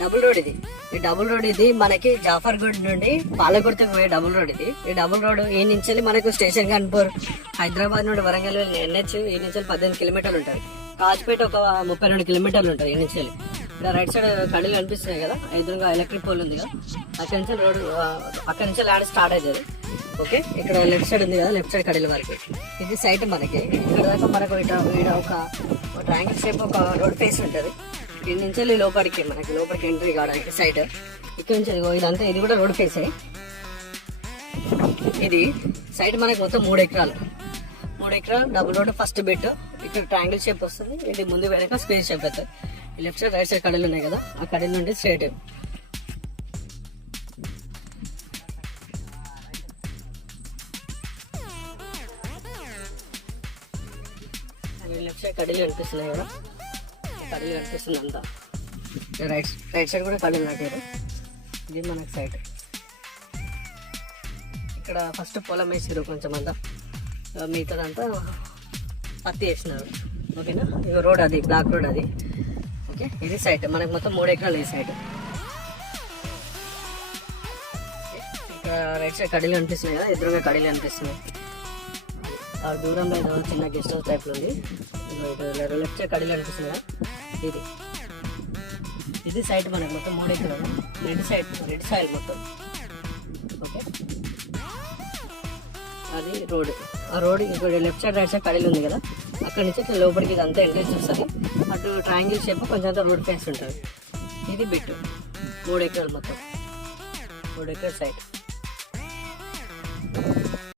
Double road ఇది. ఈ double road ఇది మనకి జాఫర్గూడ్ నుండి పాలకుర్తికి పోయే డబుల్ రోడ్ ఇది. ఈ డబుల్ రోడ్ ఈ నుంచి మనకు స్టేషన్ కాన్పూర్, హైదరాబాద్ నుండి వరంగల్ ఎన్హెచ్ ఈ నుంచి 18 కిలోమీటర్లు ఉంటుంది. కాజ్పేట ఒక 32 కిలోమీటర్లు ఉంటుంది ఈ నుంచి. ఇక్కడ రైట్ సైడ్ కడలు కనిపిస్తున్నాయి కదా, ఎదురుగా ఎలక్ట్రిక్ పోల్ ఉంది కదా, అక్కడి నుంచి రోడ్, అక్కడి నుంచి ల్యాండ్ స్టార్ట్ అవుతుంది. ఓకే, ఇక్కడ లెఫ్ట్ సైడ్ ఉంది కదా, లెఫ్ట్ సైడ్ కడల వరకు ఇది సైట్ మనకి. ఇక్కడ దాకా మనకు ఒక ట్రయాంగిల్ షేప్ ఒక రోడ్ ఫేస్ ఉంటుంది. ఇక్కడ నుంచి లోపలికి ఎంట్రీ కావడానికి సైడ్ ఇక్కడ నుంచి ఇదంతా ఇది కూడా రోడ్ ఫేసే. ఇది సైట్ మనకి మొత్తం 3 ఎకరాలు డబుల్ రోడ్ ఫస్ట్ బెట్. ఇక్కడ ట్రయాంగిల్ షేప్ వస్తుంది. ఇది ముందు వెనక స్క్వేర్ షేప్ అవుతుంది. లెఫ్ట్ సైడ్ రైట్ సైడ్ కడలు ఉన్నాయి కదా, ఆ కడల నుండి స్ట్రైట్ లెఫ్ట్ సైడ్ కడలు కనిపిస్తున్నాయి కదా, కడలు కనిపిస్తుంది అంతా. రైట్ సైడ్ కూడా కడలు నాటారు. ఇది మనకు సైడ్. ఇక్కడ ఫస్ట్ పొలం వేసారు కొంచెం అంతా, మిగతాదంతా పత్తి వేసినారు. ఓకేనా, ఇక రోడ్ అది బ్లాక్ రోడ్ అది. ఓకే, ఇది సైట్ మనకు మొత్తం 3 ఎకరాలు ఈ సైడ్. ఇక్కడ రైట్ సైడ్ కడలు కనిపిస్తున్నాయి కదా, ఎదురుగా కడలు కనిపిస్తున్నాయి. ఆ దూరంలో ఏదో చిన్న గెస్ట్ హౌస్ టైప్లో ఉంది. లెఫ్ట్ సైడ్ కడలు కనిపిస్తుంది కదా, ఇది సైట్ మనకు మొత్తం 3 ఎకరాలు. రెడ్ సాయిల్ మొత్తం. ఓకే, అది రోడ్. ఆ రోడ్ ఇక్కడ లెఫ్ట్ సైడ్ రైట్ సైడ్ కడలు ఉంది కదా, అక్కడి నుంచి ఇట్లా లోపలికి ఇదంతా ఎంట్రెన్స్ వస్తుంది. అటు ట్రయాంగిల్ షేప్ కొంచెం అంతా రోడ్ ఫేస్ ఉంటుంది. ఇది బిట్ 3 ఎకరాలు మొత్తం, 3 ఎకరాల సైట్.